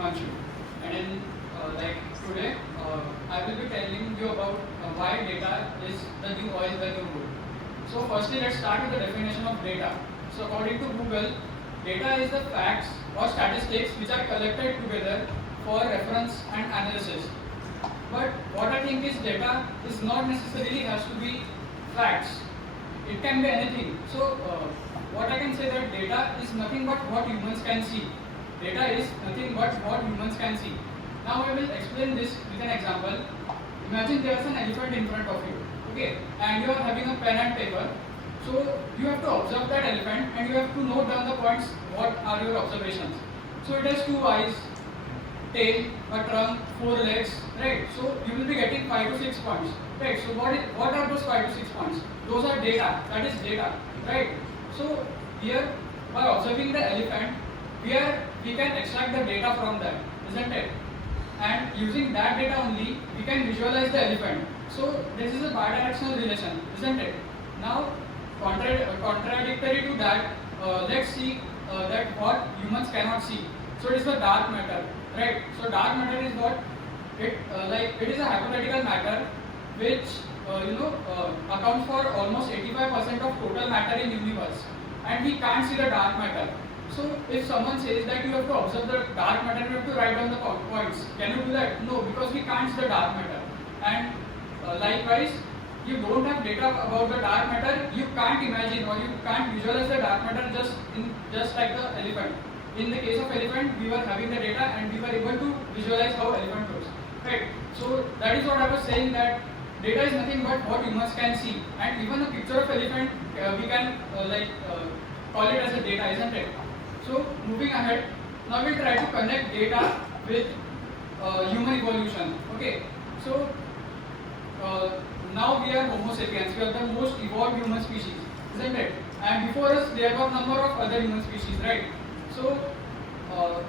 Himanshu, and in today I will be telling you about why data is the new oil, the new gold. So firstly, let's start with the definition of data. So according to Google, data is the facts or statistics which are collected together for reference and analysis. But what I think is data is not necessarily has to be facts. It can be anything. So what I can say that data is nothing but what humans can see. Data is nothing but what humans can see. Now I will explain this with an example. Imagine there is an elephant in front of you, okay, and you are having a pen and paper. So you have to observe that elephant and you have to note down the points. What are your observations? So it has 2 eyes, tail, a trunk, 4 legs, right? So you will be getting 5 to 6 points, right? So what are those 5 to 6 points? Those are data. That is data, right? So here, by observing the elephant, we can extract the data from that, isn't it? And using that data only, we can visualize the elephant. So this is a bidirectional relation, isn't it? Now, contradictory to that, let's see that what humans cannot see. So it is the dark matter, right? So dark matter is what? It is a hypothetical matter which accounts for almost 85% of total matter in universe, and we can't see the dark matter. So if someone says that you have to observe the dark matter, you have to write down the points. Can you do that? No, because we can't see the dark matter. And likewise, you don't have data about the dark matter, you can't imagine or you can't visualize the dark matter just like the elephant. In the case of elephant, we were having the data and we were able to visualize how elephant looks. Right? So that is what I was saying, that data is nothing but what humans can see. And even a picture of elephant, we can call it as a data, isn't it? So moving ahead, now we'll try to connect data with human evolution. Okay, so now we are Homo sapiens. We are the most evolved human species, isn't it? And before us, there were a number of other human species, right? So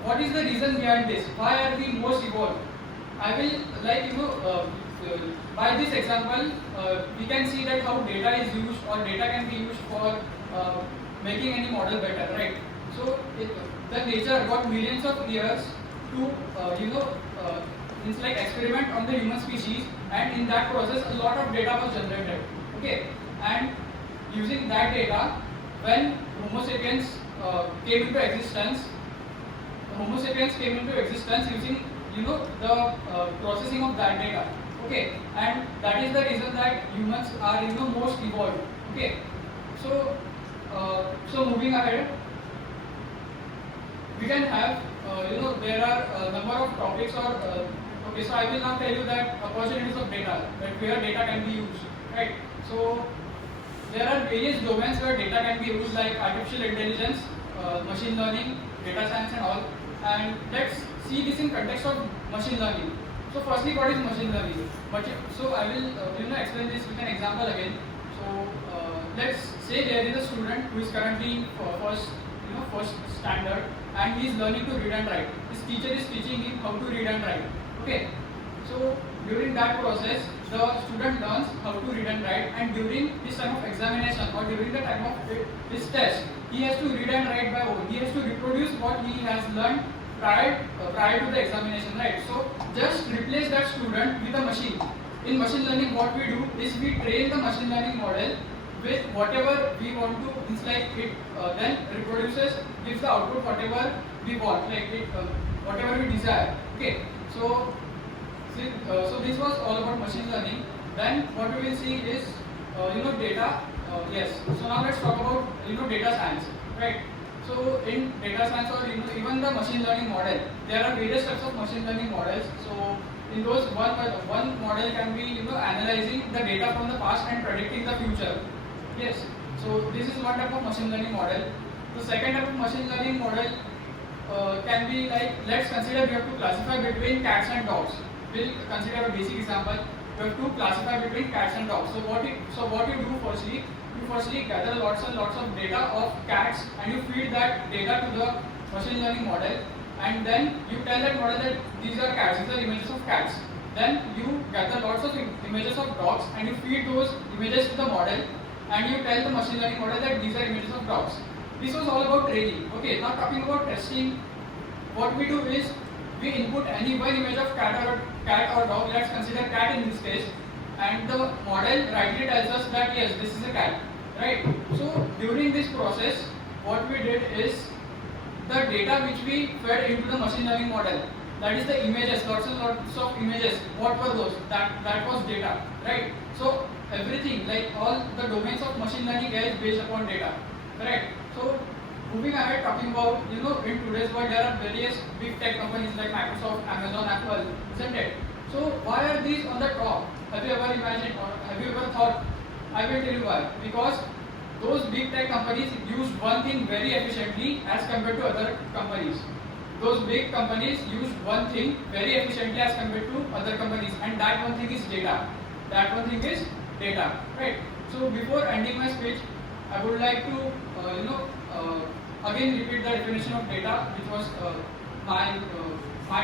what is the reason behind this? Why are we most evolved? I will by this example, we can see that how data is used or data can be used for making any model better, right? So the nature got millions of years to experiment on the human species, and in that process a lot of data was generated. Okay, and using that data, when Homo sapiens came into existence, using the processing of that data. Okay, and that is the reason that humans are most evolved. Okay, so moving ahead, we can have there are a number of topics or okay, so I will now tell you that opportunities of data, that where data can be used, right? So there are various domains where data can be used, like artificial intelligence, machine learning, data science and all. And let's see this in context of machine learning. So firstly, what is machine learning? So I will explain this with an example again. So let's say there is a student who is currently first standard, and he is learning to read and write. His teacher is teaching him how to read and write. Okay, so during that process, the student learns how to read and write, and during this time of examination or during the time of his test, he has to read and write by own. He has to reproduce what he has learned prior to the examination, right? So just replace that student with a machine. In machine learning, what we do is we train the machine learning model with whatever we want to. It's like it then reproduces, gives the output whatever we want, whatever we desire. Okay, so this was all about machine learning. Then what we will see is data. Yes. So now let's talk about data science, right? So in data science or even the machine learning model, there are various types of machine learning models. So in those, one model can be analyzing the data from the past and predicting the future. Yes. So this is one type of machine learning model. The second type of machine learning model can be like, let's consider we have to classify between cats and dogs. We'll consider a basic example. You have to classify between cats and dogs. So what you do firstly, you firstly gather lots and lots of data of cats and you feed that data to the machine learning model, and then you tell that model that these are cats, these are images of cats. Then you gather lots of images of dogs and you feed those images to the model, and you tell the machine learning model that these are images of dogs. This was all about training. Okay, now talking about testing, what we do is we input any one image of cat or dog, let's consider cat in this case, and the model rightly tells us that yes, this is a cat, right? So during this process, what we did is the data which we fed into the machine learning model, that is the images, lots and lots of images, what were those? That was data, right? So everything, like all the domains of machine learning is based upon data, correct? So moving ahead, talking about, in today's world there are various big tech companies like Microsoft, Amazon, Apple, isn't it? So why are these on the top? Have you ever imagined or have you ever thought? I will tell you why. Because those big tech companies use one thing very efficiently as compared to other companies. Those big companies use one thing very efficiently as compared to other companies, and that one thing is data. That one thing is data, right? So before ending my speech, I would like to, again repeat the definition of data, which was my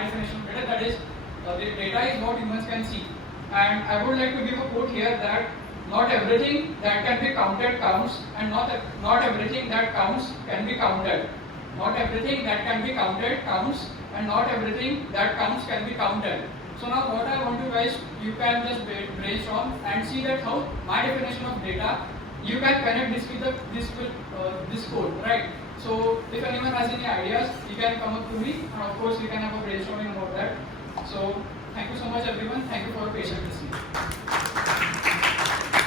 definition of data. That is, the data is what humans can see. And I would like to give a quote here that not everything that can be counted counts, and not everything that counts can be counted. Not everything that can be counted counts, and not everything that counts can be counted. So now what I want you guys, you can just brainstorm and see that how my definition of data, you can connect this with this code, right? So if anyone has any ideas, you can come up to me, and of course we can have a brainstorming about that. So thank you so much everyone. Thank you for your patience listening.